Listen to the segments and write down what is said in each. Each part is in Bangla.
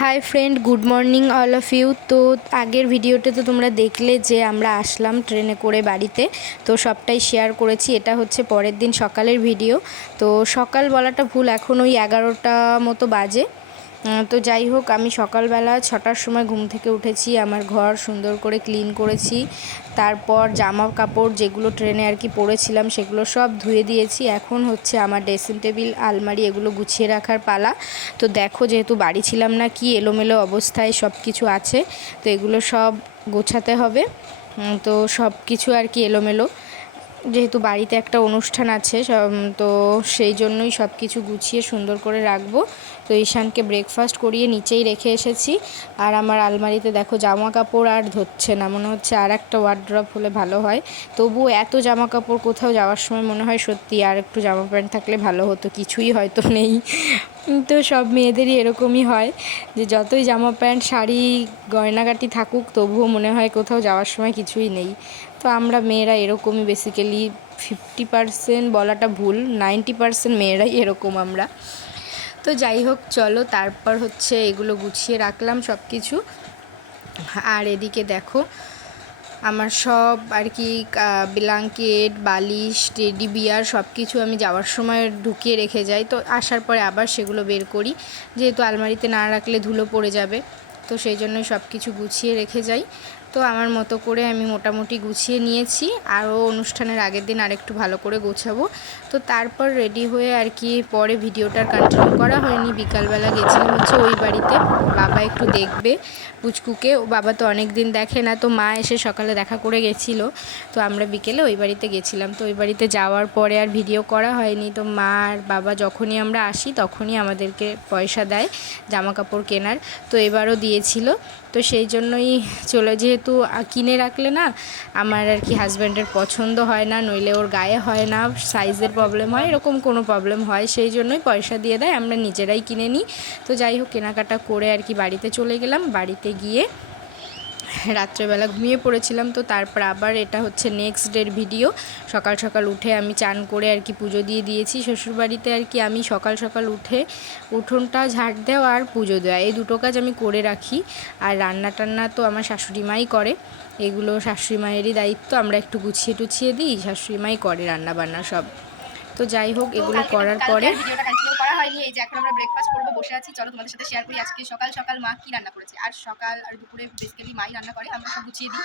High friend, good morning all of you. তো আগের ভিডিওতে তো তোমরা দেখলে যে আমরা আসলাম ট্রেনে করে বাড়িতে, তো সবটাই শেয়ার করেছি। এটা হচ্ছে পরের দিন সকালের ভিডিও। তো সকাল বলাটা ভুল, এখন ওই 11টা মতো বাজে। তো যাই হোক, আমি সকালবেলা 6টার সময় ঘুম থেকে উঠেছি, আমার ঘর সুন্দর করে ক্লিন করেছি। তারপর জামা কাপড় যেগুলো ট্রেনে আর কি পরেছিলাম সেগুলো সব ধুয়ে দিয়েছি। এখন হচ্ছে আমার ড্রেসিং টেবিল, আলমারি এগুলো গুছিয়ে রাখার পালা। তো দেখো, যেহেতু বাড়ি ছিলাম না, কি এলোমেলো অবস্থায় সব কিছু আছে, তো এগুলো সব গোছাতে হবে। তো সব কিছু আর কি এলোমেলো, যেহেতু বাড়িতে একটা অনুষ্ঠান আছে, তো সেই জন্যই সব কিছু গুছিয়ে সুন্দর করে রাখবো। তো ঈশানকে ব্রেকফাস্ট করিয়ে নিচেই রেখে এসেছি। আর আমার আলমারিতে দেখো জামা কাপড় আর ধরছে না, মনে হচ্ছে আর একটা ওয়ার্ড্রপ হলে ভালো হয়। তবুও এত জামা কাপড়, কোথাও যাওয়ার সময় মনে হয় সত্যি আর একটু জামা প্যান্ট থাকলে ভালো হতো, কিছুই হয়তো নেই। তো সব মেয়েদেরই এরকমই হয়, যে যতই জামা প্যান্ট শাড়ি গয়নাগাটি থাকুক, তবুও মনে হয় কোথাও যাওয়ার সময় কিছুই নেই। তো আমরা মেয়েরা এরকমই, বেসিক্যালি 50% বলাটা ভুল, 90% মেয়েরাই এরকম আমরা। তো যাই হোক, চলো তারপর হচ্ছে এগুলো গুছিয়ে রাখলাম সব কিছু। আর এদিকে দেখো, আমার সব আর কি ব্ল্যাঙ্কেট, বালিশ, টেডি বিয়ার সব কিছু আমি যাওয়ার সময় ঢুকিয়ে রেখে যাই। তো আসার পরে আবার সেগুলো বের করি, যেহেতু আলমারিতে না রাখলে ধুলো পড়ে যাবে। তো সেই জন্যই সব কিছু গুছিয়ে রেখে যাই। তো আমার মতো করে আমি মোটামুটি গুছিয়ে নিয়েছি। আরও অনুষ্ঠানের আগের দিন আরেকটু ভালো করে গোছাবো। তো তারপর রেডি হয়ে আর কি, পরে ভিডিওটার কন্টিনিউ করা হয়নি। বিকালবেলা গেছিলাম হচ্ছে ওই বাড়িতে, বাবা একটু দেখবে পুচকুকে। ও বাবা তো অনেক দিন দেখে না, তো মা এসে সকালে দেখা করে গেছিলো। তো আমরা বিকেলে ওই বাড়িতে গেছিলাম। তো ওই বাড়িতে যাওয়ার পরে আর ভিডিও করা হয়নি। তো মা আর বাবা যখনই আমরা আসি তখনই আমাদেরকে পয়সা দেয় জামা কাপড় কেনার। তো এবারও দিয়েছিল। তো সেই জন্যই যেহেতু কিনে রাখলে না আমার আর কি হাজব্যান্ডের পছন্দ হয় না, নইলে ওর গায়ে হয় না, সাইজের প্রবলেম হয়, এরকম কোনো প্রবলেম হয়, সেই জন্যই পয়সা দিয়ে দেয়, আমরা নিজেরাই কিনে নিই। তো যাই হোক, কেনাকাটা করে আর কি বাড়িতে চলে গেলাম। বাড়িতে গিয়ে রাত্রেবেলা ঘুমিয়ে পড়েছিলাম। তো তারপর আবার এটা হচ্ছে নেক্সট ডের ভিডিও। সকাল সকাল উঠে আমি চান করে আর কি পুজো দিয়ে দিয়েছি শ্বশুরবাড়িতে। আর কি আমি সকাল সকাল উঠে উঠোনটা ঝাড় দেওয়া আর পুজো দেওয়া, এই দুটো কাজ আমি করে রাখি। আর রান্না টান্না তো আমার শাশুড়ি মাই করে, এগুলো শাশুড়ি মায়েরই দায়িত্ব। আমরা একটু গুছিয়ে টুছিয়ে দিই, শাশুড়ি মাই করে রান্না বান্না সব। তো যাই হোক, এগুলো করার পরে ভিডিওটা কন্টিনিউ করা হয়নি। এই যে এখন আমরা ব্রেকফাস্ট করবো, বসে আছি। চলো তোমাদের সাথে শেয়ার করি আজকে সকাল সকাল মা কি রান্না করেছে। আর সকাল আর দুপুরে বেসিক্যালি মাই রান্না করে, আমরা সব গুছিয়ে দিই।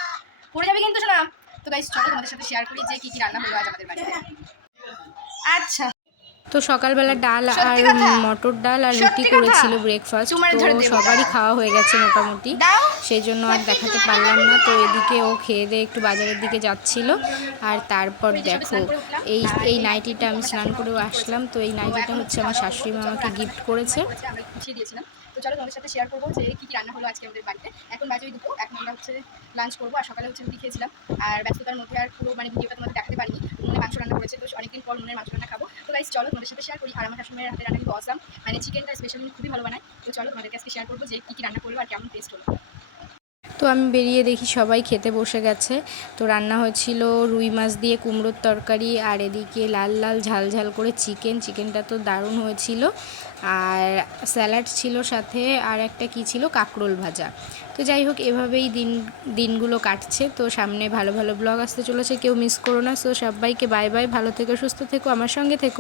পড়ে যাবে কিন্তু শোনা। তো গাইস, চলো তোমাদের সাথে শেয়ার করি যে কি কি রান্না হলো আজ আমাদের বাড়িতে। আচ্ছা, তো সকালবেলা ডাল আর সত্যি কথা, মটর ডাল আর রুটি সত্যি কথা করেছিল ব্রেকফাস্ট। তোমার তো ধরে দেবো, সবারই খাওয়া হয়ে গেছে মোটামুটি, দাও। সেই জন্য আর দেখাতে পারলাম না। তো এদিকে ও খেয়ে দিয়ে একটু বাজারের দিকে যাচ্ছিল। আর তারপর দেখো, এই এই নাইটিটা আমি স্নান করেও আসলাম। তো এই নাইটিটা হচ্ছে আমার শাশুড়ি মা আমাকে গিফট করেছে। আমরা গুছিয়ে দিয়েছিলাম। তো চলো তোমাদের সাথে শেয়ার করবো যে কি কি রান্না হলো আজকে আমাদের বাড়িতে। এখন বাজে ওই দুটো, এখন আমরা হচ্ছে লাঞ্চ করবো। আর সকালে হচ্ছে রুটি খেয়েছিলাম। আর ব্যস্ততার মধ্যে আর পুরো ভিডিওটা তোমাদের দেখাতে পারিনি। মনে মাংস রান্না করেছে, তো অনেকদিন পর মনের মাংস রান্না খাবো। তো গাইস, চলো তোমাদের সাথে শেয়ার করি। আর আমার শাশুড়ির হাতে রান্না কিন্তু অসাম, চিকেনটা স্পেশালি খুবই ভালো বানায়। তো চলো তোমাদের কাছে শেয়ার করবো যে কি কি রান্না করলো আর কেমন টেস্ট হলো। তো আমি বেরিয়ে দেখি সবাই খেতে বসে গেছে। তো রান্না হয়েছিল রুই মাছ দিয়ে কুমড়োর তরকারি, আর এদিকে লাল লাল ঝাল ঝাল করে চিকেনটা তো দারুণ হয়েছিল। আর স্যালাড ছিল সাথে, আর একটা কি ছিল, কাঁকরোল ভাজা। তো যাই হোক, এভাবেই দিনগুলো কাটছে। তো সামনে ভালো ভালো ব্লগ আসতে চলেছে, কেউ মিস করো না। সো সবাইকে বাই বাই, ভালো থেকো, সুস্থ থেকো, আমার সঙ্গে থেকো।